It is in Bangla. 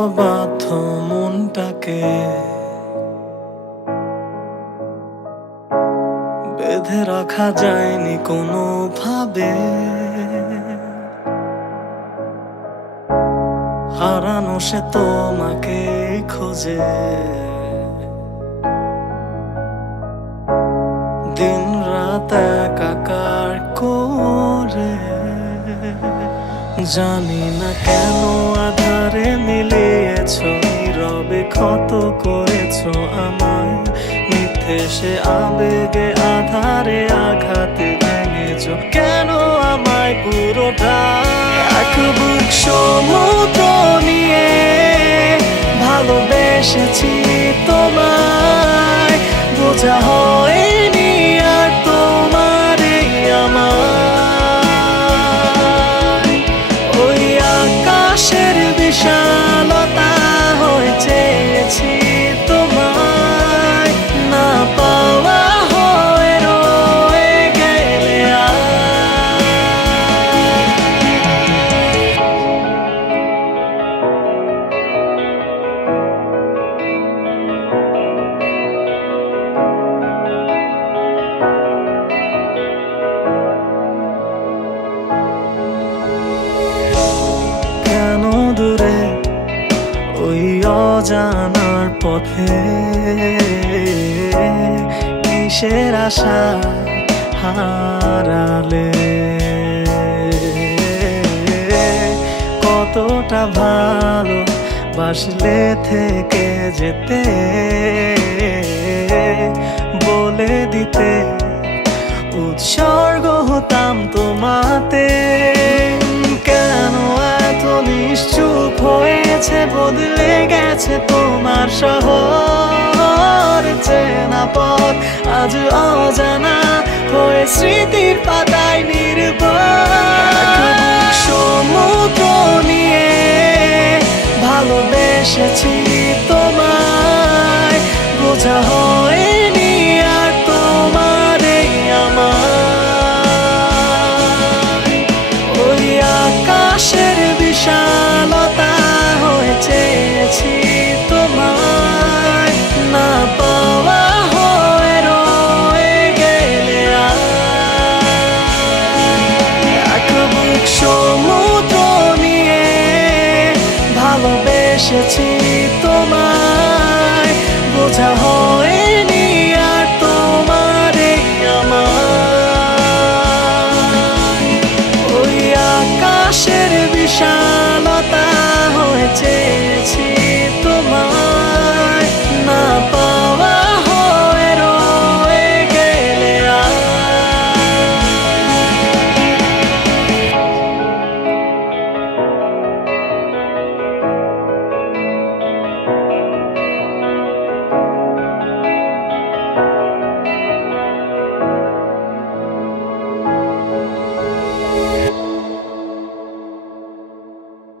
অবাধ্য মনটাকে বেঁধে রাখা যায়নি কোনোভাবে। হারানো সে তোমাকে খোঁজে, দিন রাত একাকার করে। জানি না কেন আধারে মিলিয়েছ, নীরবে ক্ষত করেছ আমায়। মিথ্যে সে আবেগে আধারে আঘাতে ভেঙেছ কেন আমায় পুরোটা। এক বুক সমুদ্র নিয়ে ভালোবেসেছি তোমায়, বোঝা হয়নি আর তোমার এই আমার। ওই আকাশের বিশালতা হয়ে চেয়েছি তোমায়, না পাওয়া হয়ে রয়ে গেলে কেন দূরে ওই অজানার পথে, কিসের আশা হারালে। কতটা ভালো বাসলে থেকে যেতে, বলে দিতে উৎসর্গ হতাম তোমাতে। কেন এত নিশ্চুপ হয়েছে, বদলে গেছে তোমার শহর। চেনা পথ আজ অজানা হয়ে স্মৃতির পাতায় নির্ভর। সমুদ্র নিয়ে ভালোবেসেছি তোমায়, বোঝা হয়নি আর তোমার এই আমার। ওই আকাশের বিশালতা হয়ে চেয়েছি তোমায়, না পাওয়া হয়ে রয়ে গেলে এক বুক সমুদ্র নিয়ে ভালোবেসেছি